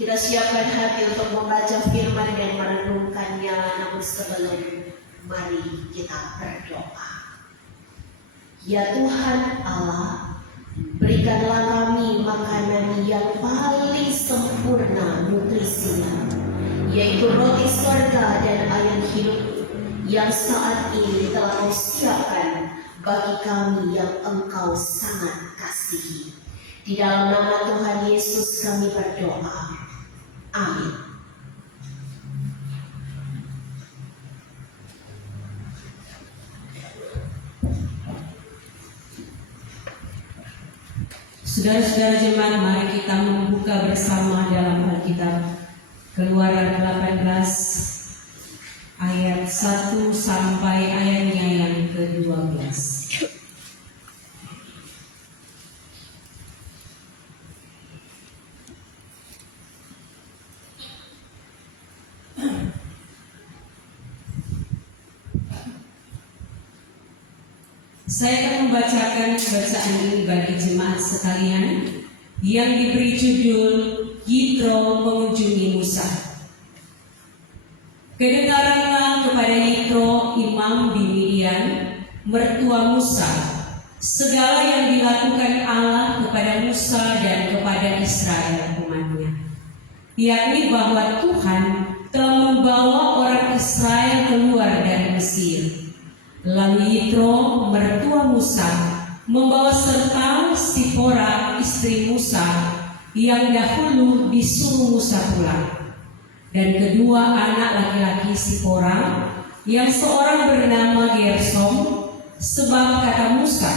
Kita siapkan hati untuk membaca firman dan merenungkannya. Namun sebelum, mari kita berdoa. Ya Tuhan Allah, berikanlah kami makanan yang paling sempurna nutrisinya, yaitu roti surga dan air hidup yang saat ini telah Kau siapkan bagi kami yang Engkau sangat kasihi. Di dalam nama Tuhan Yesus kami berdoa. Amin. Saudara-saudara jemaat, mari kita membuka bersama dalam Alkitab Keluaran 18 ayat 1 sampai ayatnya yang ke-12. Saya akan membacakan bacaan ini bagi jemaat sekalian yang diberi judul Yitro mengunjungi Musa. Kedengaranlah kepada Yitro imam di Midian, mertua Musa, segala yang dilakukan Allah kepada Musa dan kepada Israel umatnya, yakni bahwa Tuhan telah membawa orang Israel keluar dari Mesir. Lalu Yitro, mertua Musa, membawa serta Sipora, istri Musa, yang dahulu disuruh Musa pulang, dan kedua anak laki-laki Sipora, yang seorang bernama Gersom, sebab kata Musa,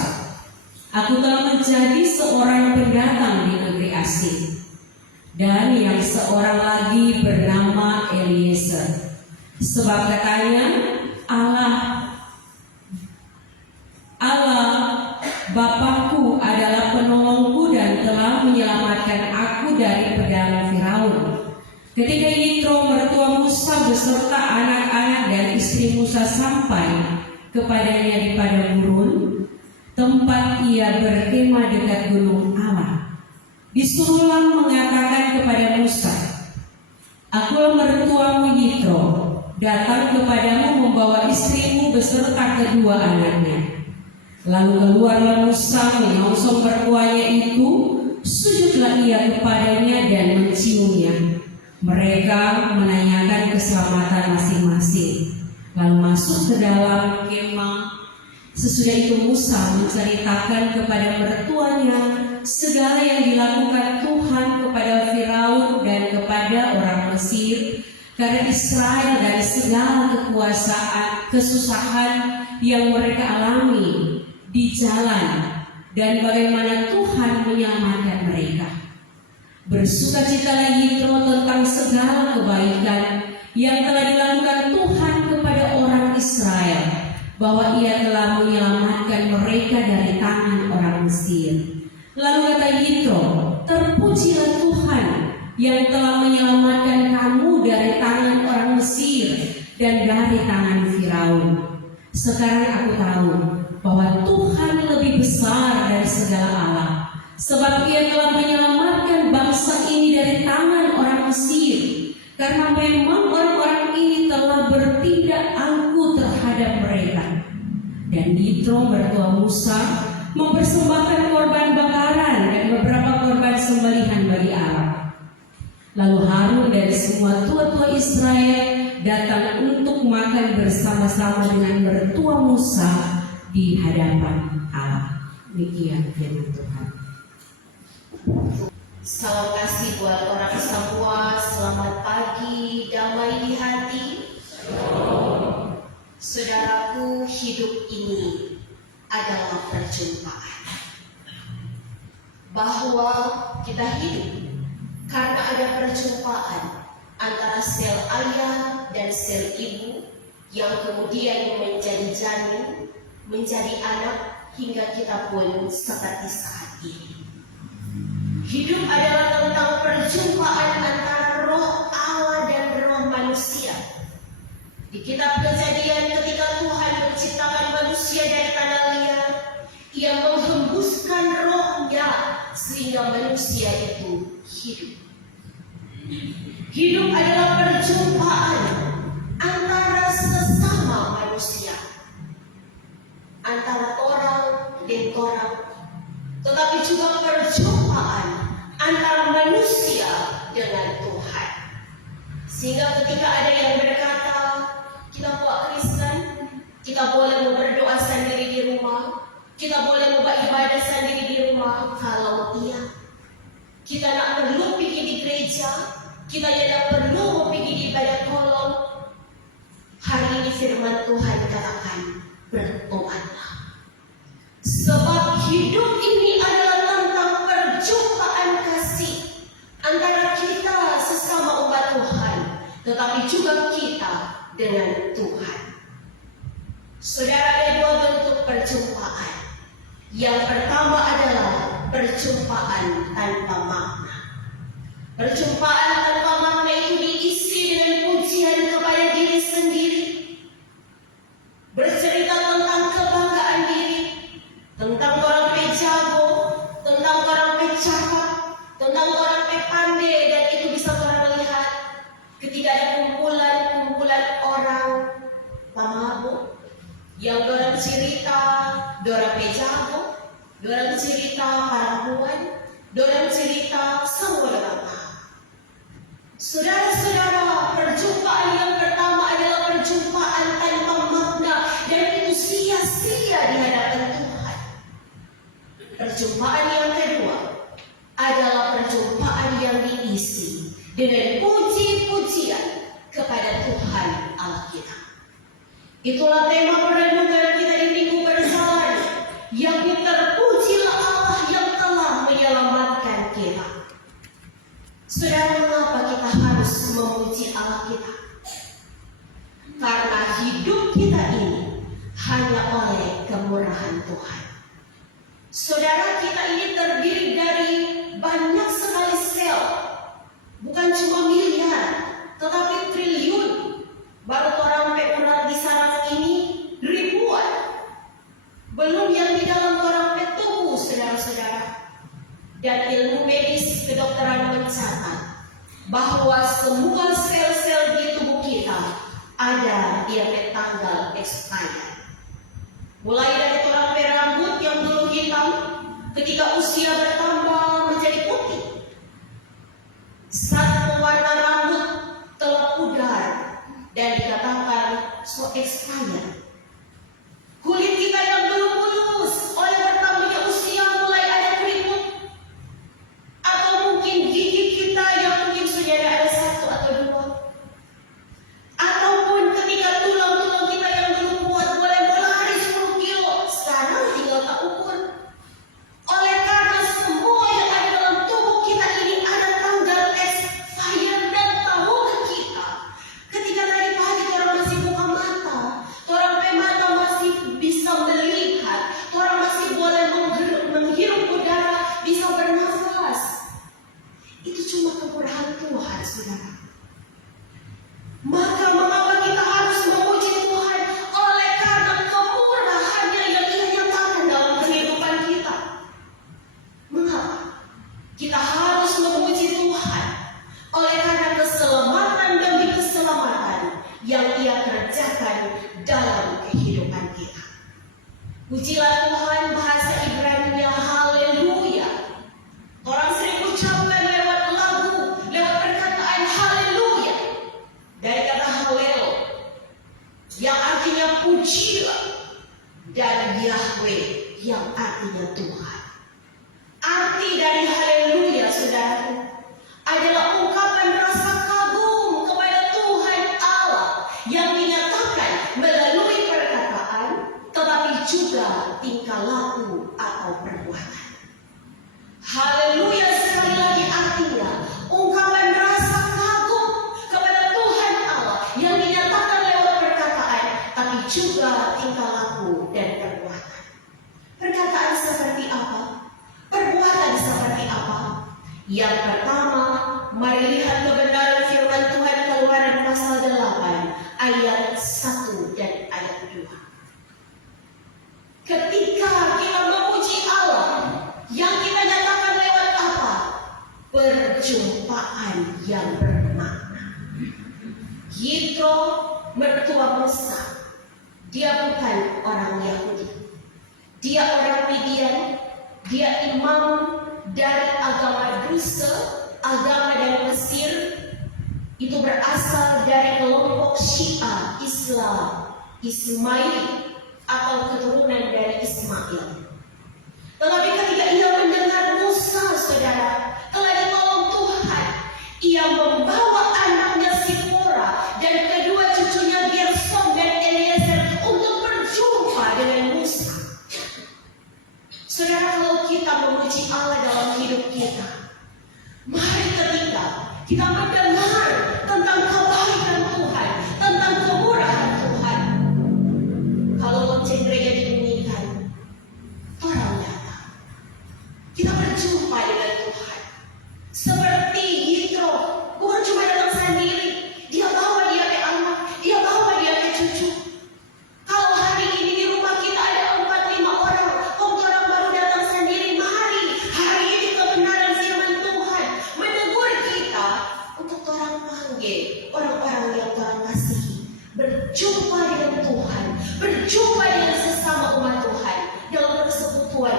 aku telah menjadi seorang pendatang di negeri asing. Dan yang seorang lagi bernama Eliezer, sebab katanya, Allah Bapakku adalah penolongku dan telah menyelamatkan aku dari pedang Firaun. Ketika Yitro mertua Musa beserta anak-anak dan istri Musa sampai kepadanya di padang gurun, tempat ia berkemah dekat gunung Allah, disuruhlah mengatakan kepada Musa, akulah mertuamu Yitro, datang kepadamu membawa istrimu beserta kedua anaknya. Lalu keluarlah Musa menyongsong mertuanya itu, sujudlah ia kepadanya dan menciumnya. Mereka menanyakan keselamatan masing-masing, lalu masuk ke dalam kemah. Sesudah itu Musa menceritakan kepada mertuanya segala yang dilakukan Tuhan kepada Firaun dan kepada orang Mesir karena Israel, dan segala kesusahan yang mereka alami di jalan, dan bagaimana Tuhan menyelamatkan mereka. Bersukacitalah Yitro tentang segala kebaikan yang telah dilakukan Tuhan kepada orang Israel, bahwa ia telah menyelamatkan mereka dari tangan orang Mesir. Lalu kata Yitro, terpujilah Tuhan yang telah menyelamatkan kamu dari tangan orang Mesir dan dari tangan Firaun. Sekarang aku tahu bahwa Tuhan lebih besar dari segala Allah, sebab ia telah menyelamatkan bangsa ini dari tangan orang Mesir, karena memang orang-orang ini telah bertindak angkuh terhadap mereka. Dan Yitro mertua Musa mempersembahkan korban bakaran dan beberapa korban sembelihan bagi Allah. Lalu Harun dan semua tua-tua Israel datang untuk makan bersama-sama dengan mertua Musa di hadapan Allah. Demikian firman Tuhan. Salam kasih buat orang semua. Selamat pagi, damai di hati. Saudaraku, hidup ini adalah perjumpaan. Bahwa kita hidup karena ada perjumpaan antara sel ayah dan sel ibu, yang kemudian menjadi janin, menjadi anak, hingga kita pun seperti saat ini. Hidup adalah tentang perjumpaan antara roh Allah dan roh manusia. Di kitab Kejadian, ketika Tuhan menciptakan manusia dari tanah liat, Ia menghembuskan rohnya sehingga manusia itu hidup. Hidup adalah perjumpaan antara sesama manusia, antara orang dan orang, tetapi juga perjumpaan antara manusia dengan Tuhan. Sehingga ketika ada yang berkata, kita buat Kristen, kita boleh berdoa sendiri di rumah, kita boleh membuat ibadah sendiri di rumah. Kalau iya, kita tak perlu pergi di gereja, kita tidak perlu pergi di ibadah kolom. Hari ini firman Tuhan katakan, bertobatlah. Sebab hidup ini adalah tentang perjumpaan kasih antara kita sesama umat Tuhan, tetapi juga kita dengan Tuhan. Saudara, ada dua bentuk perjumpaan. Yang pertama adalah perjumpaan tanpa makna. Perjumpaan tanpa makna itu diisi dengan pujian kepada diri sendiri, bercerita tentang kebanggaan diri, tentang orang pejago, tentang orang pecakap, tentang orang pandai, dan itu bisa orang lihat ketika ada kumpulan orang pemabuk yang dorang cerita, dorang pejago, dorang cerita perempuan, dorang cerita semua orang. Saudara-saudara, perjumpaan yang pertama adalah perjumpaan tanpa makna, dan itu sia-sia di hadapan Tuhan. Perjumpaan yang kedua adalah perjumpaan yang diisi dengan puji-pujian kepada Tuhan Allah kita. Itulah tema perenungan kita di minggu berjalan, yang terpujilah Allah yang telah menyelamatkan kita. Saudara, mengapa kita harus memuji Allah kita? Karena hidup kita ini hanya oleh kemurahan Tuhan. Saudara, kita ini terdiri dari banyak sekali sel, bukan cuma miliar, tetapi triliun. Baru orang urat di saraf ini ribuan, belum yang di dalam orang tubuh, saudara-saudara. Dan ilmu medis kedokteran mencatat bahwa semua sel-sel di tubuh kita ada yang tanggal expired. Mulai dari orang rambut yang dulu hitam, ketika usia bertambah menjadi putih. Saat pewarna rambut telah pudar dan dikatakan so expired. Kulit kita yang dulu mulus oleh bertambahnya usia mulai ada keriput. Atau mungkin gigi kita yang mungkin sudah ada satu atau dua. Ataupun ketika tulang-tulang kita yang dulu kuat boleh berlari 10 kilo, sekarang tinggal tak ukur. Oleh karena semua yang ada dalam tubuh kita ini ada tanggal expired, dan tahukah kita ketika tadi pagi orang masih buka mata, orang mata masih bisa melihat, orang masih boleh menghirup udara, bisa bernafas. Itu cuma kemurahan Tuhan, saudara. Maka mengapa kita harus memuji Tuhan? Oleh karena kemurahannya yang Ia nyatakan dalam kehidupan kita. Mengapa kita harus memuji Tuhan? Oleh karena keselamatan demi keselamatan yang Ia kerjakan dalam kehidupan kita. Pujilah Tuhan, bahasa Ibrani-nya haleluya. Orang sering ucapkan lewat lagu, lewat perkataan haleluya. Dari kata halel, yang artinya pujilah, dan Yahweh, yang artinya Tuhan. Arti dari haleluya, saudaraku, adalah ungkapan rasa kagum kepada Tuhan Allah yang dinyatakan melalui perkataan, tetapi juga tingkah laku atau perbuatan. Haleluya sekali lagi artinya ungkapan rasa kagum kepada Tuhan Allah yang dinyatakan lewat perkataan, tapi juga tingkah laku dan perbuatan. Perkataan seperti Tuhan yang bermakna. Yitro mertua Musa, dia bukan orang Yahudi, dia orang Midian, dia imam dari agama Druze, agama dari Mesir. Itu berasal dari kelompok Syiah Islam Ismaili atau keturunan dari Ismail. Tetapi ketika ia mendengar Musa, saudara, telah ditolong Tuhan, ia membawa anaknya Sipora dan kedua cucunya Gersom dan Eliezer untuk berjumpa dengan Musa. Saudara, kalau kita memuji Allah dalam hidup kita, mari ketika kita mendengar tentang kebaikan Tuhan, tentang kemurahan Tuhan, kalau lonceng gereja dibunyikan, orang datang. Kita berjumpa dengan Tuhan. Seperti Yitro, bukan cuma datang sendiri, dia bawa dia ke anak, dia bawa dia ke cucu. Kalau hari ini di rumah kita ada 4-5 orang, orang baru datang sendiri, mari hari ini kebenaran firman Tuhan menegur kita untuk orang panggil orang-orang yang Tuhan kasihi, berjumpa dengan Tuhan, berjumpa dengan sesama umat Tuhan dalam persekutuan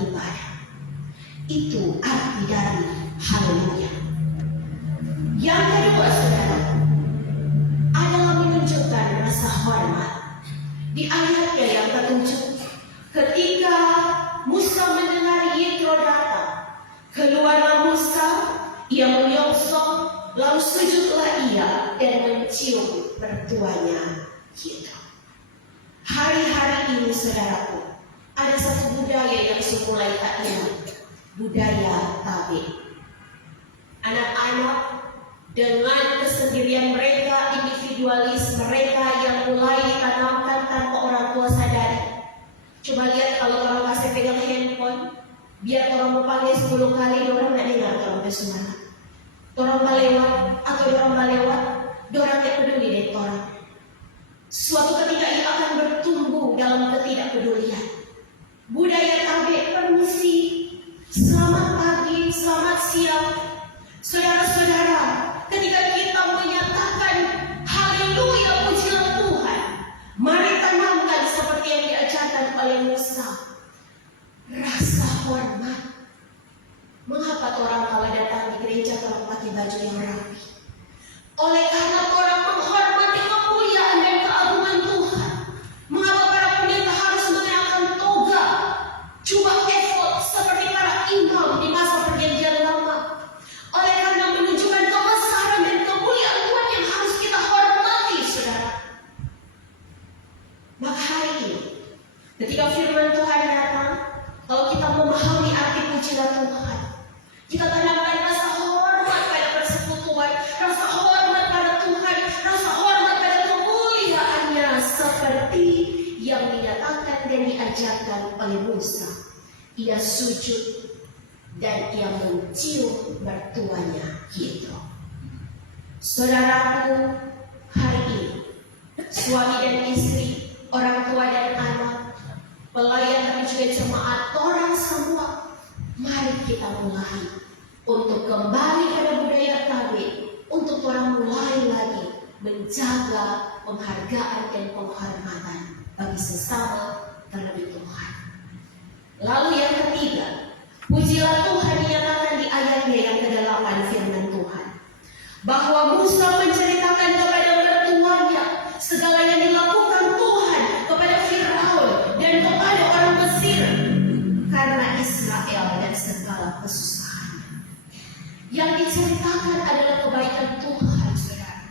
ibadah. Itu arti dari haleluya. Yang kedua, saudara, adalah menunjukkan rasa hormat. Di ayatnya yang ke-7, ketika Musa mendengar Yitro datang, keluarlah Musa, ia menyongsong, lalu sujudlah ia dan mencium mertuanya Yitro. Hari-hari ini, saudaraku, ada satu budaya yang semulai tak hilang, budaya tabe. Anak-anak dengan kesendirian mereka, individualis mereka yang mulai ditanamkan tanpa orang tua sadari. Coba lihat kalau orang kasih pegang handphone, biar orang mau panggil 10 kali, orang nggak dengar kalau udah suara. Orang balewat atau orang balewat, orang tidak peduli dengan orang. Suatu ketika ia akan bertumbuh dalam ketidakpedulian. Budaya tabe, permisi, selamat pagi, selamat siang. Saudara-saudara, ketika kita menyatakan haleluya, pujilah Tuhan, mari tanamkan seperti yang diajarkan oleh Musa, rasa hormat. Mengapa orang kalau datang di gereja kalau pakai baju yang rapi? Oleh karena orang menghormati kemuliaan dan keagungan Tuhan. Mengapa para pendeta harus mengenakan toga, jubah efod seperti para imam di masa perjanjian lama? Oleh karena menunjukkan kebesaran dan kemuliaan Tuhan yang harus kita hormati, saudara. Maka hari ini, ketika firman Tuhan datang, kalau kita memahami arti pujilah Tuhan, kita tanamkan rasa hormat pada persekutuan, rasa hormat pada Tuhan, rasa hormat pada kemuliaannya, seperti yang dinyatakan dan diajarkan oleh Musa. Ia sujud dan ia mencium mertuanya Yitro. Saudaraku, hari ini suami dan istri, orang tua dan anak, pelayan tapi juga jemaat, orang semua, mari kita mulai untuk kembali pada budaya tabe, untuk orang mulai lagi menjaga penghargaan dan penghormatan bagi sesama terlebih Tuhan. Lalu yang ketiga, pujilah Tuhan dinyatakan di ayatnya yang ke-8 firman Tuhan, bahwa Musa menceritakan kepada mertuanya segala yang dilakukan Tuhan kepada Firaun dan kepada orang Mesir karena Israel dan segala kesusahannya. Yang diceritakan adalah kebaikan Tuhan, saudara.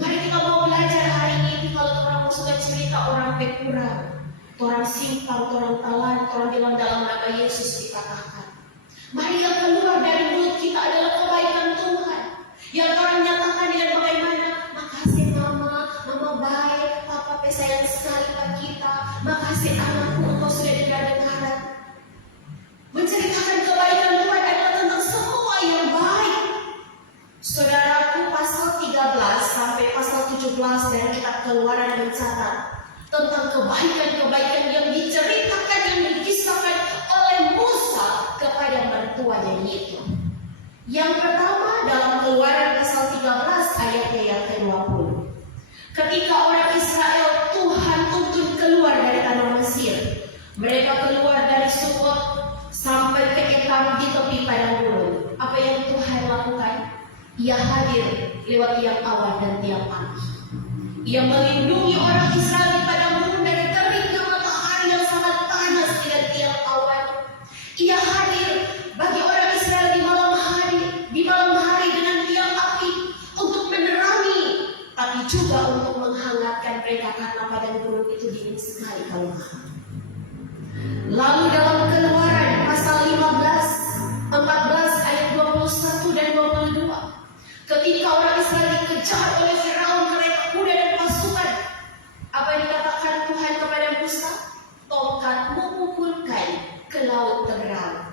Mari kita mau belajar hari ini. Kalau orang suka cerita orang pekura, orang simpang, orang talan, orang bilang dalam nama Yesus dikatakan, mari yang keluar dari mulut kita adalah kebaikan Tuhan. Yang orang nyatakan dengan bagaimana, makasih mama baik, papa sayang sekali pada kita, makasih anakku engkau sudah dengar-dengaran. Menceritakan kebaikan Tuhan adalah tentang semua yang baik. Saudaraku, pasal 13 sampai pasal 17 dari kitab Keluaran mencatat tentang kebaikan-kebaikan yang diceritakan, yang dikisahkan oleh Musa kepada mertuanya Yitro. Yang pertama, dalam Keluaran pasal 13 ayatnya yang ke-20. Ketika orang Israel Tuhan tuntun keluar dari tanah Mesir, mereka keluar dari Sukot sampai ke Etam di tepi padang gurun. Apa yang Tuhan lakukan? Ia hadir lewat tiang awan dan tiang api. Ia melindungi orang Israel di padang gurun dari teringnya matahari yang sangat panas dengan tiang awan. Ia hadir bagi orang Israel di malam hari dengan tiang api untuk menerangi, tapi juga untuk menghangatkan mereka karena padang gurun itu dingin sekali kalau malam. Lalu dalam Keluaran pasal 14 ayat 21 dan 22, ketika orang Israel dikejar oleh Firaun, kereta kuda dan pasukan, apa yang dikatakan Tuhan kepada Musa? Tongkatmu pukulkan ke laut terang.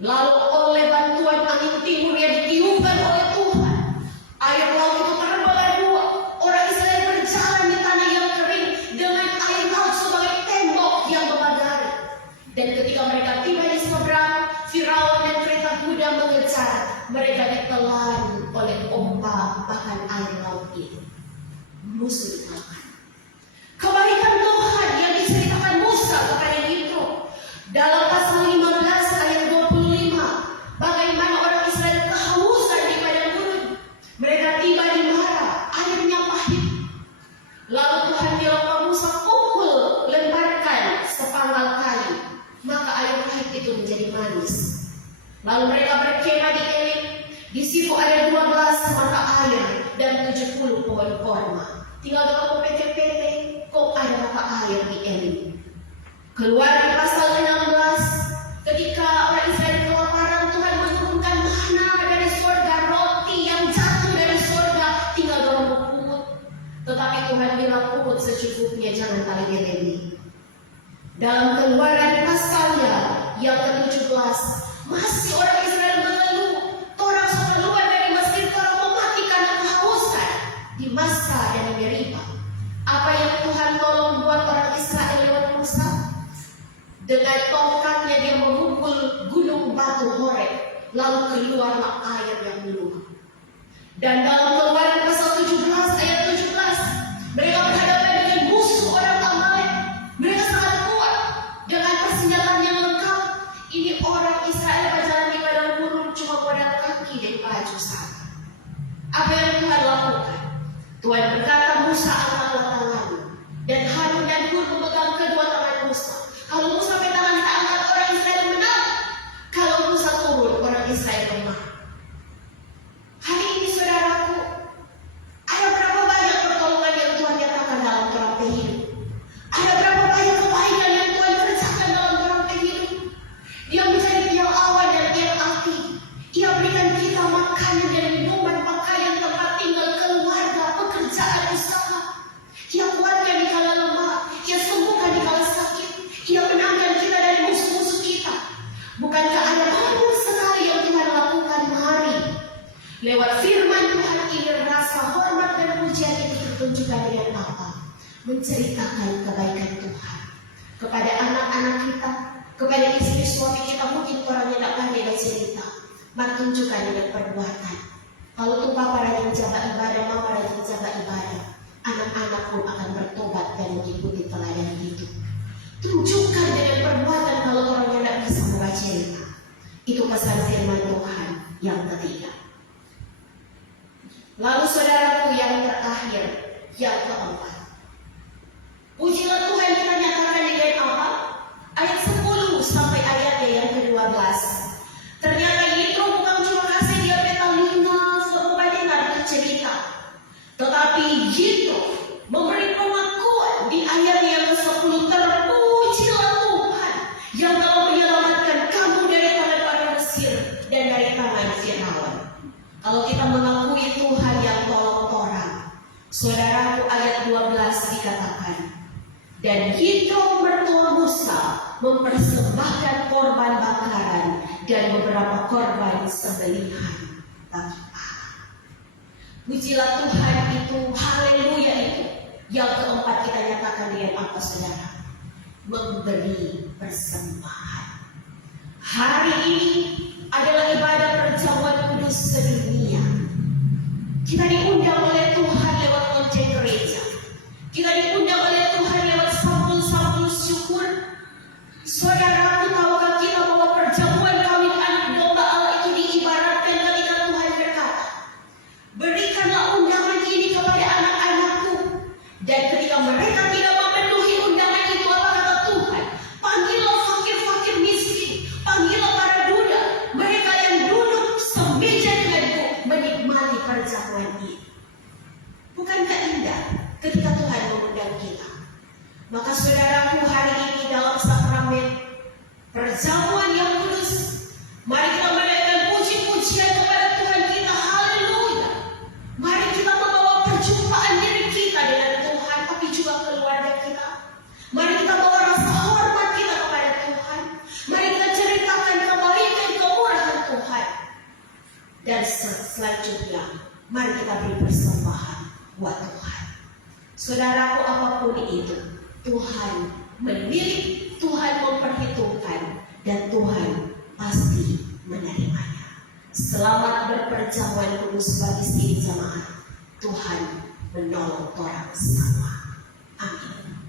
Lalu oleh bantuan angin timur yang ditiupkan oleh Tuhan, air laut itu terbelah dua. Orang Israel berjalan di tanah yang kering dengan air laut sebagai tembok yang membagari. Dan ketika mereka tiba di seberang, Firaun dan kereta kuda mengejar. Mereka ditelan oleh ombak bahkan air laut itu. Musuh dikalahkan. Kebaikan Tuhan yang diceritakan Musa kepada Yitro dalam pasal 15 ayat 25. Bagaimana orang Israel kehausan di padang gurun. Mereka tiba di Mara, airnya pahit. Lalu Tuhan bilang kepada Musa, pukul, lemparkan sepanggal kali, maka air pahit itu menjadi manis. Lalu mereka berkemah di Elim. Di situ ada 12 mata air dan 70 pohon korma. Tinggal kalau PT-PT, kok ada mata air di Elim. Keluaran pasal 16, ketika orang Israel kelaparan, Tuhan menurunkan mana dari surga, roti yang jatuh dari surga, tinggal dorong pungut. Tetapi Tuhan bilang pungut secukupnya, jangan kali berlebih. Dalam Keluaran pasalnya yang ke-17, masih orang Israel mengeluh, torang sudah keluar dari Mesir, torang memati karena kehausan di Masa dan di Meriba. Apa yang Tuhan tolong buat orang Israel lewat Musa? Dengan tongkatnya dia memukul gunung batu Horeb, lalu keluarlah air yang meluap. Dan dalam Keluaran pasal 17 ayat 17, mereka berhadapan dengan musuh orang Amalek. Mereka sangat kuat dengan persenjataan yang lengkap. Ini orang Israel berjalan di padang gurun cuma pada kaki dan baju saja. Apa yang Tuhan lakukan? Tuhan berkata, Musa angkatlah tanganmu, dan Harun dan Hur memegang kedua tangan Musa. Kalau Musa petangan tak angkat, orang Israel menang. Kalau Musa turun, orang Israel lemah. Hari ini saudaraku, ada berapa banyak pertolongan yang Tuhan nyatakan dalam terang kehidupan? Ada berapa banyak kebaikan yang Tuhan kerjakan dalam terang kehidupan? Dia menjadi tiang awan dan tiang api. Ia berikan kita makanan dan minuman, pakaian, tempat tinggal, keluarga, pekerjaan, usaha. Ia kuatkan di kala lemah, ia sembuhkan di kala sakit, ia menangkan kita dari musuh-musuh kita. Bukankah ada banyak sekali yang Tuhan lakukan? Mari lewat firman Tuhan ini rasa hormat dan pujian itu ditunjukkan dengan apa? Menceritakan kebaikan Tuhan kepada anak-anak kita, kepada istri suami kita. Mungkin orangnya tidak pandai bercerita, maka tunjukkan dengan perbuatan. Kalau tumpah para yang jaga ibadah, mama rajin jaga ibadah, anak-anak pun akan bertobat dan mengikuti teladan itu. Tunjukkan dengan perbuatan kalau orangnya tidak bisa membaca cerita. Itu pesan firman Tuhan yang ketiga. Lalu saudaraku yang terakhir, yang keempat. Pujilah Tuhan kita nyatakan dengan apa? Ayat 10 sampai ayatnya yang ke-12. Ternyata Yitro bukan cuma kasih dia petalina, serupa cerita. Tetapi Yitro memberi pengakuan di ayat yang ke-10. Terpujilah Tuhan yang telah menyelamatkan kamu dari tangan orang Mesir dan dari tangan Firaun. Kalau kita mengakui Tuhan yang tolong orang, saudaraku, ayat 12 dikatakan, dan Yitro mertua Musa mempersembahkan korban bakaran dan beberapa korban sembelihan bagi Allah. Pujilah Tuhan itu, haleluya itu. Yang keempat kita nyatakan dengan apa, saudara? Memberi persembahan. Hari ini adalah ibadah perjamuan kudus sedunia. Kita diundang oleh Tuhan lewat lonceng gereja. Kita diundang oleh Tuhan lewat sampul-sampul syukur. Saudaraku, tahukah kita bahwa perjamuan kawin anak domba Allah itu diibaratkan ketika Tuhan berkata, berikanlah undangan ini kepada anak-anakku. Dan ketika mereka tidak memenuhi undangan itu, apa kata Tuhan? Panggillah fakir-fakir miskin, panggillah para duda, mereka yang duduk semeja denganku menikmati perjamuan ini. Bukankah indah ketika Tuhan mengundang kita? Maka saudaraku, hari ini dalam sakramen perjamuan yang kudus, mari kita menaikkan puji-pujian kepada Tuhan kita. Haleluya. Mari kita membawa perjumpaan diri kita dengan Tuhan, tapi juga keluarga kita. Mari kita bawa rasa hormat kita kepada Tuhan. Mari kita ceritakan kebaikan kemurahan Tuhan. Dan selanjutnya, mari kita beri persembahan buat Tuhan. Saudaraku, apapun itu, Tuhan menilik, Tuhan memperhitungkan, dan Tuhan pasti menerimanya. Selamat berperjamuan kudus bagi si jemaat. Tuhan menolong orang semua. Amin.